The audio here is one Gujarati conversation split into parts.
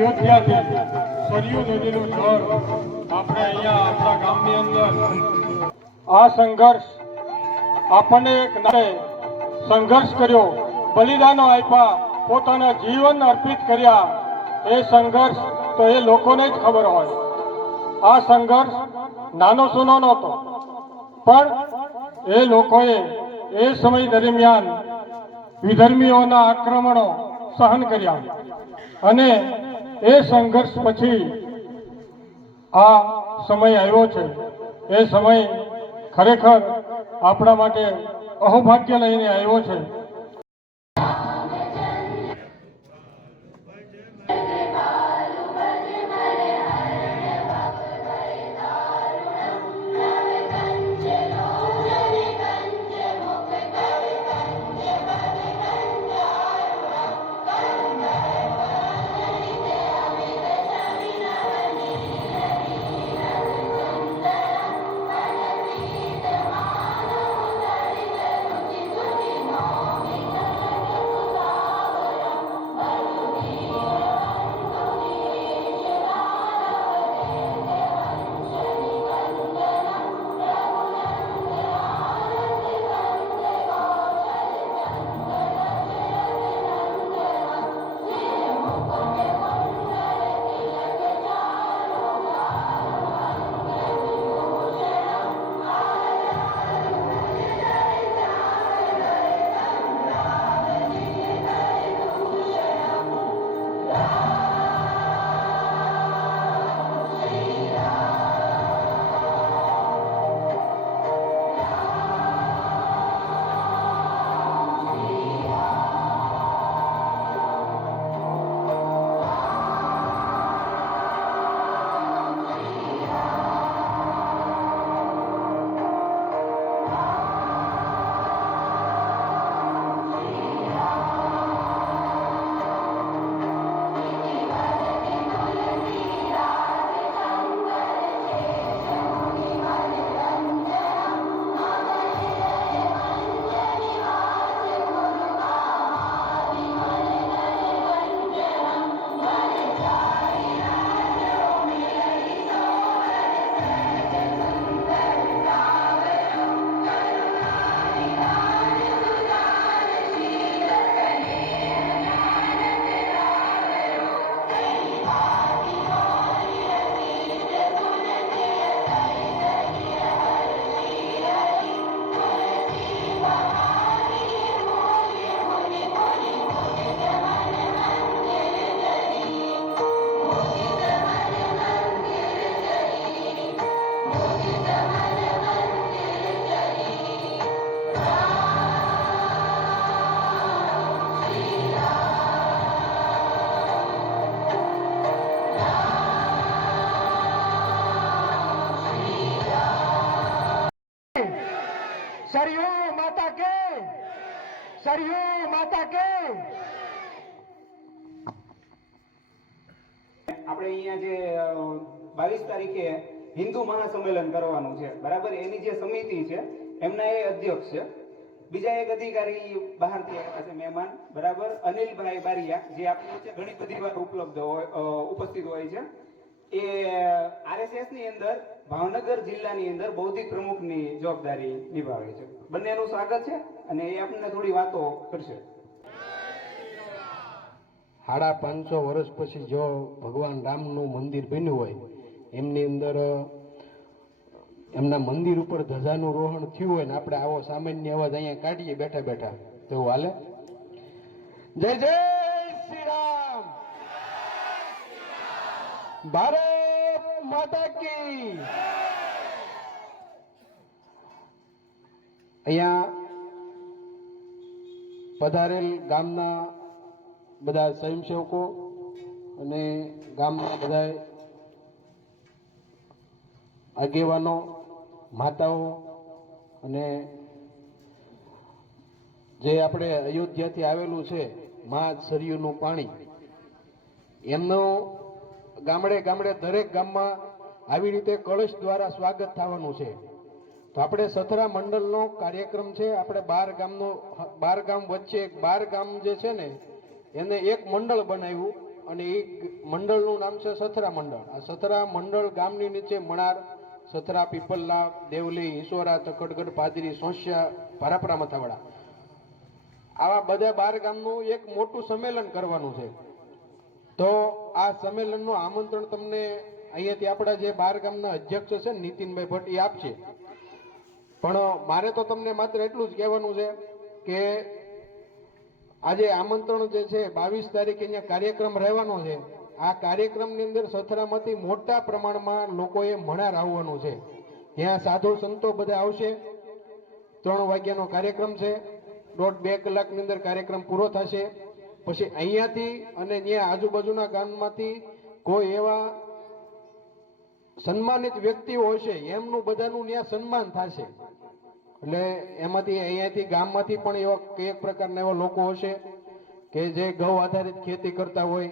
અયોધ્યાથી સરયુ નદીનું જળ આપણે અહીંયા આપણા ગામની અંદર આ સંઘર્ષ આપણને એક સંઘર્ષ કર્યો. બલિદાનો આપ્યા, પોતાના જીવન અર્પિત કર્યા. એ સંઘર્ષ તો એ લોકોને જ ખબર હોય. આ સંઘર્ષ નાનો સુનો નહોતો. પણ એ લોકોએ એ સમય દરમિયાન વિધર્મીઓના આક્રમણો સહન કર્યા. અને એ સંઘર્ષ પછી આ સમય આવ્યો છે. એ સમય ખરેખર આપણા માટે અહોભાગ્ય લઈને આવ્યો છે. સરયુ માતા કે આપણે અહીંયા જે બાવીસ તારીખે હિન્દુ મહાસંમેલન કરવાનું છે, બરાબર? એની જે સમિતિ છે, એમના એ અધ્યક્ષ છે. બીજા એક અધિકારી બહારથી આવ્યા છે, મહેમાન, બરાબર? અનિલભાઈ બારિયા, જે આપણી વચ્ચે ઘણી બધી વાર ઉપલબ્ધ હોય ઉપસ્થિત હોય છે. એ આરએસએસની અંદર, ભાવનગર જિલ્લાની અંદર બૌદ્ધિક પ્રમુખની જવાબદારી નિભાવે છે. બંનેનું સ્વાગત છે. અને એ આપણને થોડી વાતો કરશે. સાડા પાંચસો વર્ષ પછી જો ભગવાન રામનું મંદિર બન્યું હોય, એમની અંદર એમના મંદિર ઉપર ધજાનું રોહણ થયું હોય ને આપણે આવો સામાન્ય અવાજ અહીંયા કાઢીએ બેઠા બેઠા. તો હાલે? જય જય શ્રી રામ ભારત માતા કી! અહીંયા પધારેલ ગામના બધા સ્વયંસેવકો અને ગામના બધા આગેવાનો, માતાઓ અને જે આપણે અયોધ્યાથી આવેલું છે, મા સરયુનું પાણી, એમનું ગામડે ગામડે દરેક ગામમાં આવી રીતે કળશ દ્વારા સ્વાગત થવાનું છે. તો આપણે સથરા મંડળનો કાર્યક્રમ છે. આપણે બાર ગામનો, બાર ગામ વચ્ચે બાર ગામ જે છે ને, એને એક મંડળ બનાવ્યું અને એ મંડળનું નામ છે સથરા મંડળ. આ સથરા મંડળ ગામની નીચે મણાર, સથરા પીપલ્લા, દેવલી, ઈશ્વરા તકડગઢ પાદરી, સોંસિયા, ભારાપરા મથાવાડા. આવા બધા બાર ગામનું એક મોટું સંમેલન કરવાનું છે. તો આ સંમેલનનું આમંત્રણ તમને અહીંયાથી આપણા જે બાર ગામના અધ્યક્ષ છે નીતિનભાઈ ભટ્ટ એ આપશે. પણ મારે તો તમને માત્ર એટલું જ કહેવાનું છે કે આજે આમંત્રણ જે છે, બાવીસ તારીખે અહીંયા કાર્યક્રમ રહેવાનો છે. આ કાર્યક્રમની અંદર સથરામાંથી મોટા પ્રમાણમાં લોકોએ મણાર આવવાનું છે. ત્યાં સાધુ સંતો બધા આવશે. ત્રણ વાગ્યાનો કાર્યક્રમ છે. દોઢ બે કલાકની અંદર કાર્યક્રમ પૂરો થશે. પછી અહીંયાથી અને ત્યાં આજુબાજુના ગામમાંથી કોઈ એવા સન્માનિત વ્યક્તિઓ હશે, એમનું બધાનું ત્યાં સન્માન થશે. એટલે એમાંથી અહીંયાથી ગામમાંથી પણ એવા એક પ્રકારના એવા લોકો હશે કે જે ઘઉં આધારિત ખેતી કરતા હોય,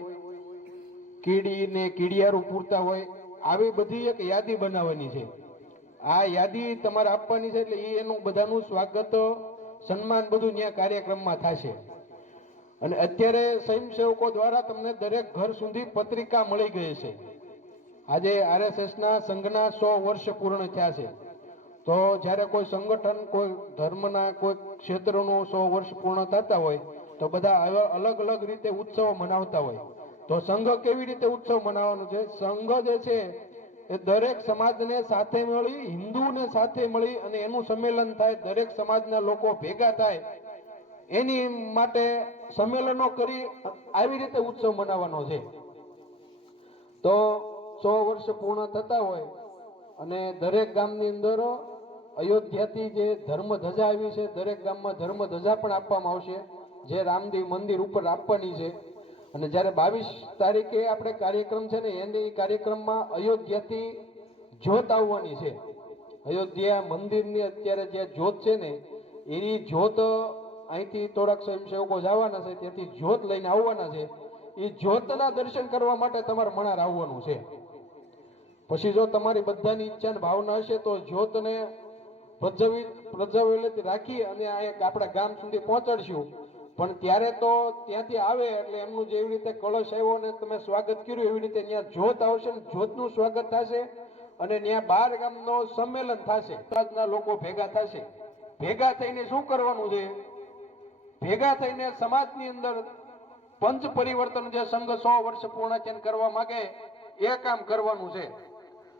કીડી ને કીડિયારું પૂરતા હોય, આવી બધી એક યાદી બનાવવાની છે. આ યાદી તમારે આપવાની છે એટલે એ એનું બધાનું સ્વાગત, સન્માન બધું ત્યાં કાર્યક્રમમાં થશે. અને અત્યારે સ્વયંસેવકો દ્વારા તમને દરેક ઘર સુધી પત્રિકા મળી ગઈ છે. આજે આરએસએસના સંઘના સો વર્ષ પૂર્ણ થયા છે. તો જ્યારે કોઈ સંગઠન, કોઈ ધર્મના, કોઈ ક્ષેત્રનું સો વર્ષ પૂર્ણ થતા હોય, તો બધા અલગ અલગ રીતે ઉત્સવો મનાવતા હોય. તો સંઘ કેવી રીતે ઉત્સવ મનાવવાનો છે? સંઘ જે છે, એ દરેક સમાજને સાથે મળી, હિન્દુને સાથે મળી અને એનું સંમેલન થાય, દરેક સમાજના લોકો ભેગા થાય, એની માટે સંમેલનો કરી આવી રીતે ઉત્સવ મનાવવાનો છે. તો સો વર્ષ પૂર્ણ થતા હોય અને દરેક ગામની અંદર અયોધ્યાથી જે ધર્મ ધજા આવી છે, દરેક ગામમાં ધર્મ ધજા પણ આપવામાં આવશે, જે રામદેવ મંદિર ઉપર આપવાની છે. અને જ્યારે બાવીસ તારીખે આપણે કાર્યક્રમ છે ને, એને એ કાર્યક્રમમાં અયોધ્યાથી જ્યોત આવવાની છે. અયોધ્યા મંદિરની અત્યારે જે જ્યોત છે ને, એની જ્યોત અહીંથી થોડાક સ્વયંસેવકો જવાના છે ત્યાંથી જ્યોત લઈને આવવાના છે. એ જ્યોતના દર્શન કરવા માટે તમારે મણાર આવવાનું છે. પછી જો તમારી બધાની ઈચ્છા ભાવના હશે તો જ્યોતને પ્રજ્વલિત, પ્રજવલિત રાખી અને આ એક આપણા ગામ સુધી પહોંચાડશું. પણ ત્યારે તો ત્યાંથી આવે એટલે એમનું જેવી રીતે કળશ આવ્યો ને તમે સ્વાગત કર્યું, એવી રીતે ત્યાં જ્યોત આવશે ને જ્યોતનું સ્વાગત થશે અને ત્યાં બાર ગામનો સંમેલન થશે. સમાજના લોકો ભેગા થશે. ભેગા થઈને શું કરવાનું છે? ભેગા થઈને સમાજની અંદર પંચ પરિવર્તન જે સંઘ સો વર્ષ પૂર્ણ થઈને કરવા માંગે, એ કામ કરવાનું છે.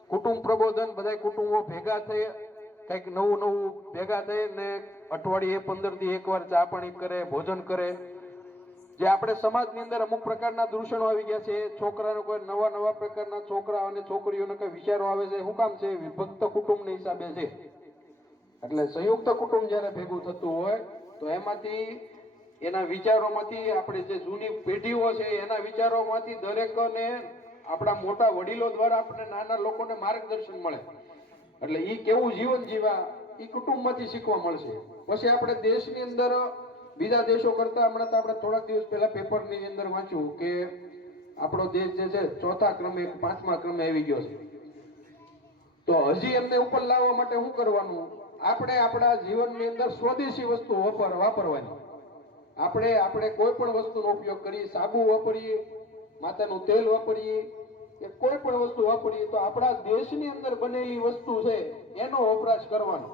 કુટુંબ પ્રબોધન બધા કુટુંબો ભેગા થઈ કંઈક નવું નવું ભેગા થઈ ને અઠવાડિયે પંદર દી એકવાર ચા પાણી કરે, ભોજન કરે. જે આપણે સમાજની અંદર અમુક પ્રકારના દૂષણો આવી ગયા છે, છોકરાનો કોઈ નવા નવા પ્રકારના છોકરા અને છોકરીઓને કઈ વિચારો આવે છે, શું કામ છે? વિભક્ત કુટુંબના હિસાબે છે. એટલે સંયુક્ત કુટુંબ જ્યારે ભેગું થતું હોય, તો એમાંથી એના વિચારોમાંથી આપણે જે જૂની પેઢીઓ છે, એના વિચારોમાંથી દરેકને આપણા મોટા વડીલો દ્વારા આપણે નાના લોકોને માર્ગદર્શન મળે. એટલે એ કેવું જીવન જીવા એ કુટુંબમાંથી શીખવા મળશે. પછી આપણે દેશની અંદર, બીજા દેશો કરતા હમણાં તો આપણે થોડાક દિવસ પહેલા પેપરની અંદર વાંચ્યું કે આપણો દેશ જે છે, ચોથા ક્રમે, પાંચમા ક્રમે આવી ગયો છે. તો હજી એમને ઉપર લાવવા માટે શું કરવાનું? આપણે આપણા જીવનની અંદર સ્વદેશી વસ્તુ વાપર, વાપરવાની. આપણે આપણે કોઈ પણ વસ્તુનો ઉપયોગ કરીએ સાબુ વાપરીએ માતાનું તેલ વાપરીએ કે કોઈ પણ વસ્તુ વાપરીએ તો આપણા દેશની અંદર બનેલી વસ્તુ છે, એનો વપરાશ કરવાનો.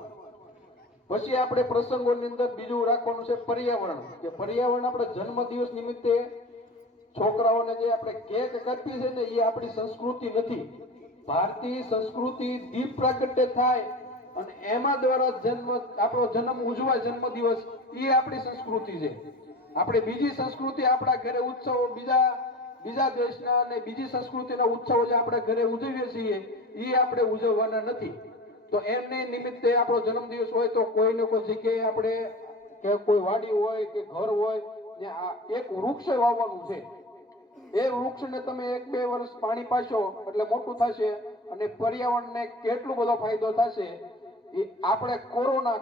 પછી આપણે પ્રસંગોની અંદર બીજું રાખવાનું છે પર્યાવરણ. કે પર્યાવરણ આપણે જન્મદિવસ નિમિત્તે છોકરાઓને જે આપણે કેક કાપીએ છે ને, એ આપણી સંસ્કૃતિ નથી. ભારતીય સંસ્કૃતિ દીપ પ્રાગટ્ય થાય અને એમાં દ્વારા જન્મ, આપણો જન્મ ઉજવાય જન્મદિવસ, એ આપણી સંસ્કૃતિ છે. આપણે બીજી સંસ્કૃતિ આપણા ઘરે ઉત્સવો, બીજા બીજા દેશના અને બીજી સંસ્કૃતિના ઉત્સવો જે આપણે ઘરે ઉજવીએ છીએ એ આપણે ઉજવવાના નથી. તો એમને નિમિત્તે આપણો જન્મદિવસ હોય તો કોઈને કોઈ જગ્યાએ આપણે કે કોઈ વાડી હોય કે ઘર હોય, ને એક વૃક્ષ વાવવાનું છે. એ વૃક્ષને તમે એક બે વર્ષ પાણી પાશો, એટલે મોટું થશે અને પર્યાવરણને કેટલો બધો ફાયદો થશે, એ આપણે કોરોના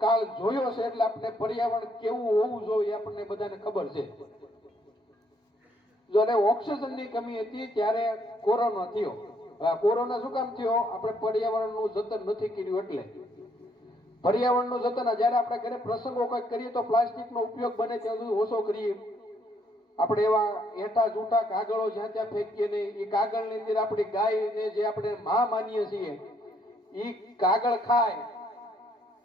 કાળ જોયો છે એટલે આપણે પર્યાવરણ કેવું હોવું જોઈએ આપણને બધાને ખબર છે. જો અને ઓક્સિજનની કમી હતી ત્યારે કોરોના થયો. કોરોના શું કામ થયો? આપણે પર્યાવરણનું જતન નથી કર્યું એટલે. પર્યાવરણનું જતન જ્યારે આપણે ઘરે પ્રસંગો કંઈક કરીએ તો પ્લાસ્ટિકનો ઉપયોગ બને ત્યાં સુધી ઓછો કરીએ. આપણે એવા એટા જૂઠા કાગળો જ્યાં ત્યાં ફેંકીએ નહીં એ કાગળની અંદર આપણી ગાયને જે આપણે મા માનીએ છીએ, એ કાગળ ખાય.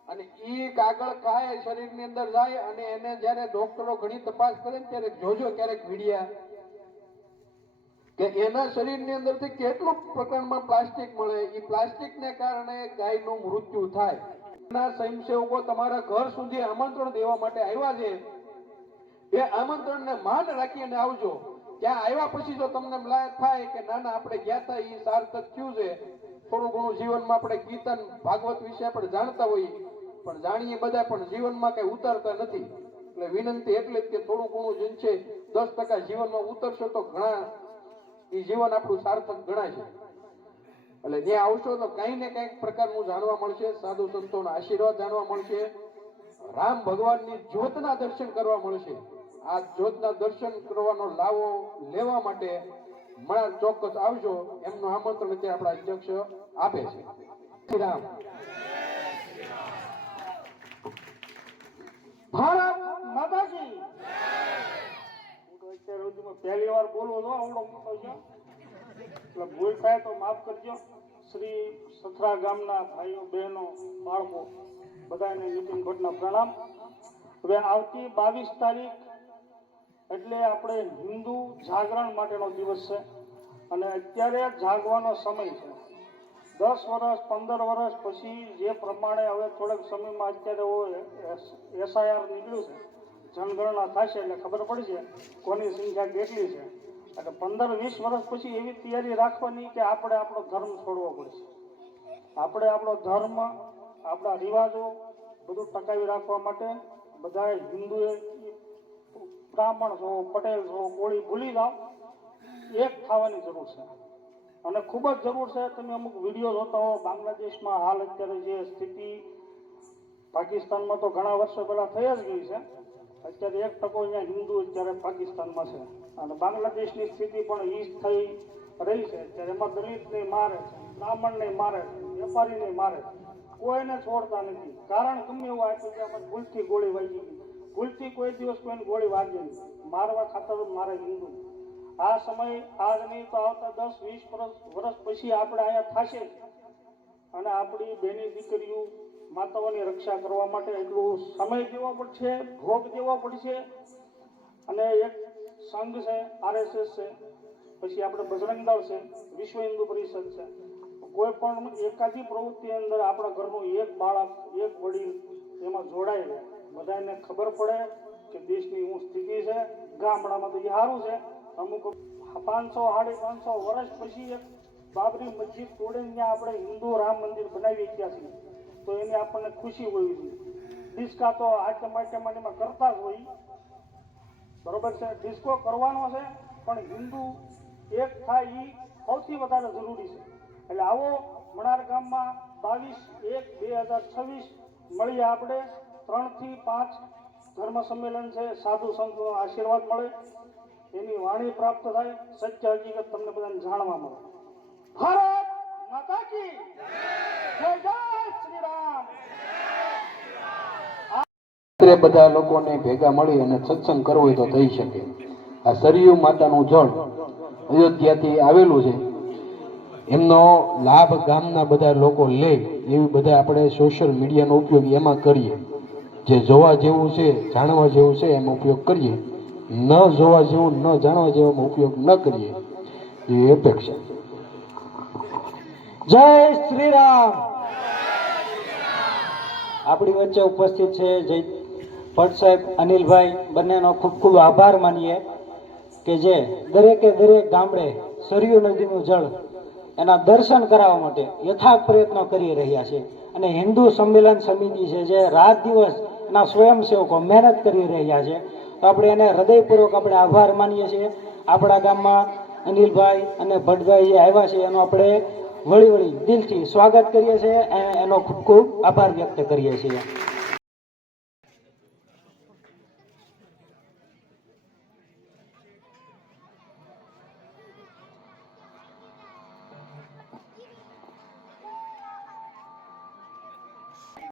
અને એ કાગળ ખાય, શરીરની અંદર જાય અને એને જ્યારે ડોક્ટરો ઘણી તપાસ કરે ને ત્યારે જોજો ક્યારેક વિડિયા કે એના શરીરની અંદરથી કેટલું પ્રકારમાં પ્લાસ્ટિક મળે. એ પ્લાસ્ટિકને કારણે ગાયનું મૃત્યુ થાય. એના સ્વયંસેવકો તમારા ઘર સુધી આમંત્રણ દેવા માટે આવ્યા છે. એ આમંત્રણને માન રાખીને આવજો. ત્યાં આવ્યા પછી જો તમને થાય કે ના ના, આપણે ગયા હતા એ સાર્થક થયું છે. થોડું ઘણું જીવનમાં આપણે કીર્તન ભાગવત વિશે આપણે જાણતા હોઈએ. પણ જાણીએ બધા, પણ જીવનમાં કઈ ઉતારતા નથી. એટલે વિનંતી એટલે કે થોડું ઘણું જે છે. દસ ટકા જીવનમાં ઉતરશો તો ઘણા એ જીવન આપણું સાર્થક ગણાય છે. એટલે ત્યાં આવશો તો કઈ ને કંઈક પ્રકારનું જાણવા મળશે, સાધુ સંતોના આશીર્વાદ જાણવા મળશે, રામ ભગવાનની જ્યોતના દર્શન કરવા મળશે. આ જ્યોતના દર્શન કરવાનો લાવો લેવા માટે મળા ચોક્કસ આવજો, એમનું આમંત્રણ છે આપણા અધ્યક્ષ આપે છે. શ્રી રામ. ભારત માતા કી હું તો અત્યારે સુધીમાં પહેલી વાર બોલું તો આવડો મોટો છે. એટલે ભૂલ થાય તો માફ કરજો. શ્રી સથરા ગામના ભાઈઓ, બહેનો, બાળકો, બધાને નીતિન ભટ્ટના પ્રણામ. હવે આવતી બાવીસ તારીખ એટલે આપણે હિન્દુ જાગરણ માટેનો દિવસ છે અને અત્યારે જાગવાનો સમય છે. દસ વર્ષ, પંદર વર્ષ પછી જે પ્રમાણે હવે થોડાક સમયમાં અત્યારે એસઆઈઆર નીકળ્યું છે જનગણના થશે એટલે ખબર પડશે કોની સંખ્યા કેટલી છે. એટલે પંદર વીસ વર્ષ પછી એવી તૈયારી રાખવાની કે આપણે આપણો ધર્મ છોડવો પડશે. આપણે આપણો ધર્મ, આપણા રિવાજો બધું ટકાવી રાખવા માટે બધા હિન્દુએ બ્રાહ્મણ છો, પટેલ છો, કોળી, ભૂલી જાઓ એક થવાની જરૂર છે. અને ખૂબ જ જરૂર છે, તમે અમુક વીડિયો જોતા હો, બાંગ્લાદેશમાં હાલ અત્યારે જે સ્થિતિ, પાકિસ્તાનમાં તો ઘણા વર્ષો પહેલા થઈ જ ગઈ છે. અત્યારે એક ટકો અહીંયા હિન્દુ અત્યારે પાકિસ્તાનમાં છે. અને બાંગ્લાદેશની સ્થિતિ પણ ઈ થઈ રહી છે. અત્યારે એમાં દલિતને મારે છે, બ્રાહ્મણને મારે છે, વેપારીને મારે કોઈને છોડતા નથી. કારણ ગમે એવું આપ્યું કે આપણે ભૂલથી ગોળી વાગી ગઈ. ભૂલથી કોઈ દિવસ કોઈને ગોળી વાગે નહીં. મારવા ખાતર મારે હિન્દુ. આ સમય આજ નહીં તો આવતા દસ વીસ વર્ષ વર્ષ પછી આપણે અહીંયા થશે અને આપણી બેની દીકરીઓ માતાઓની રક્ષા કરવા માટે એટલું સમય દેવો પડશે, ભોગ દેવો પડશે. અને એક સંઘ છે, આરએસએસ છે, પછી આપણે બજરંગ દળ છે, વિશ્વ હિન્દુ પરિષદ છે. કોઈ પણ એકાદી પ્રવૃત્તિ અંદર આપણા ઘરનું એક બાળક, એક વડીલ એમાં જોડાય રહે. બધાને ખબર પડે કે દેશની શું સ્થિતિ છે, ગામડામાં તો એ સારું છે. અમુક પાંચસો, સાડી પાંચસો વર્ષ પછી એક બાબરી મસ્જિદ તોડીને આપણે હિન્દુ રામ મંદિર બનાવી ગયા છીએ. તો એને આપણને ખુશી હોવી જોઈએ ડિસ્કા તો આટલા એમાં કરતા જ હોય. બરોબર છે? ડિસ્કો કરવાનો છે, પણ હિન્દુ એક થાય એ સૌથી વધારે જરૂરી છે. એટલે આવો મણાર ગામમાં બાવીસ એક બે હજાર છવ્વીસ મળીએ આપણે. ત્રણથી પાંચ ધર્મ સંમેલન છે, સાધુ સંતોનો આશીર્વાદ મળે. એની વાણી પ્રાપ્ત થાય, સત્ય હકીકત તમને બધાને જાણવા મળે. ભારત માતા કી જય જય શ્રી રામ રાત્રે બધા લોકોને ભેગા મળી અને સત્સંગ કરવો તો થઈ શકે. આ સરયુ માતાનું જળ અયોધ્યાથી આવેલું છે. એમનો લાભ ગામના બધા લોકો લે એવી બધા આપણે સોશિયલ મીડિયાનો ઉપયોગ એમાં કરીએ. જે જોવા જેવું છે, જાણવા જેવું છે, એમાં ઉપયોગ કરીએ. ન જોવા જેવું, ન જાણવા જેવામાં ઉપયોગ ન કરીએ. એવી અપેક્ષા. જય શ્રી રામ. આપણી વચ્ચે ઉપસ્થિત છે જય ભટ્ટ સાહેબ, અનિલભાઈ, બંનેનો ખૂબ ખૂબ આભાર માનીએ કે જે દરેકે દરેક ગામડે સરયુ નદીનું જળ એના દર્શન કરાવવા માટે યથાર્થ પ્રયત્નો કરી રહ્યા છે. અને હિન્દુ સંમેલન સમિતિ છે જે રાત દિવસ એના સ્વયંસેવકો મહેનત કરી રહ્યા છે. તો આપણે એને હૃદયપૂર્વક આપણે આભાર માનીએ છીએ. આપણા ગામમાં અનિલભાઈ અને ભટ્ટભાઈ જે આવ્યા છે, એનો આપણે વળી વળી દિલથી સ્વાગત કરીએ છીએ અને એનો ખૂબ ખૂબ આભાર વ્યક્ત કરીએ છીએ.